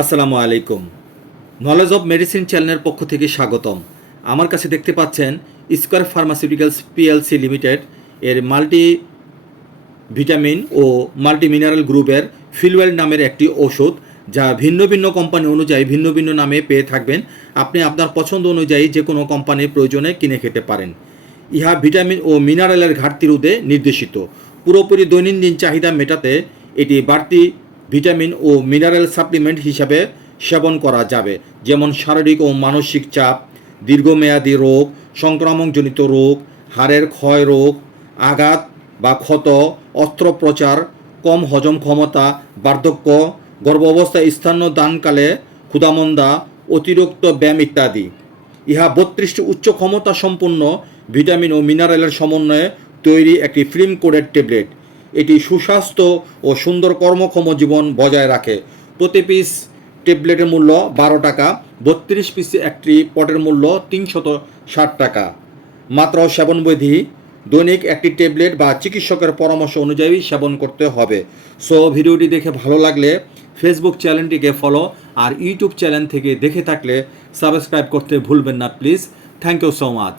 আসসালামু আলাইকুম। Knowledge of medicine চ্যানেলের পক্ষ থেকে স্বাগতম। আমার কাছে দেখতে পাচ্ছেন স্কয়ার ফার্মাসিউটিক্যালস পিএলসি লিমিটেড এর মাল্টি ভিটামিন ও মাল্টি মিনারেল গ্রুপের ফিলওয়েল নামের একটি ওষুধ, যা ভিন্ন ভিন্ন কোম্পানি অনুযায়ী ভিন্ন ভিন্ন নামে পেয়ে থাকবেন। আপনি আপনার পছন্দ অনুযায়ী যে কোনো কোম্পানির প্রয়োজনে কিনে খেতে পারেন। ইহা ভিটামিন ও মিনারেলের ঘাটতি রোধে নির্দেশিত। পুরোপুরি দৈনন্দিন চাহিদা মেটাতে এটি বাড়তি ভিটামিন ও মিনারেল সাপ্লিমেন্ট হিসাবে সেবন করা যাবে, যেমন শারীরিক ও মানসিক চাপ, দীর্ঘমেয়াদী রোগ, সংক্রমণজনিত রোগ, হাড়ের ক্ষয় রোগ, আঘাত বা ক্ষত, অস্ত্রোপচার, কম হজম ক্ষমতা, বার্ধক্য, গর্ভাবস্থায় স্তন্যদানকালে ক্ষুধামন্দা, অতিরিক্ত ব্যায়াম ইত্যাদি। ইহা 32টি উচ্চ ক্ষমতা সম্পন্ন ভিটামিন ও মিনারেলের সমন্বয়ে তৈরি একটি ফিল্ম কোডেড ট্যাবলেট। এটি সুস্বাস্থ্য ও সুন্দর কর্মক্ষম জীবন বজায় রাখে। প্রতি পিস ট্যাবলেটের মূল্য 12 টাকা, 32 পিস একটি পটের মূল্য 360 টাকা। মাত্রা ও সেবনবিধি: দৈনিক একটি ট্যাবলেট বা চিকিৎসকের পরামর্শ অনুযায়ী সেবন করতে হবে। সো ভিডিওটি দেখে ভালো লাগলে ফেসবুক চ্যানেলটিকে ফলো আর ইউটিউব চ্যানেল থেকে দেখে থাকলে সাবস্ক্রাইব করতে ভুলবেন না please. Thank you so much.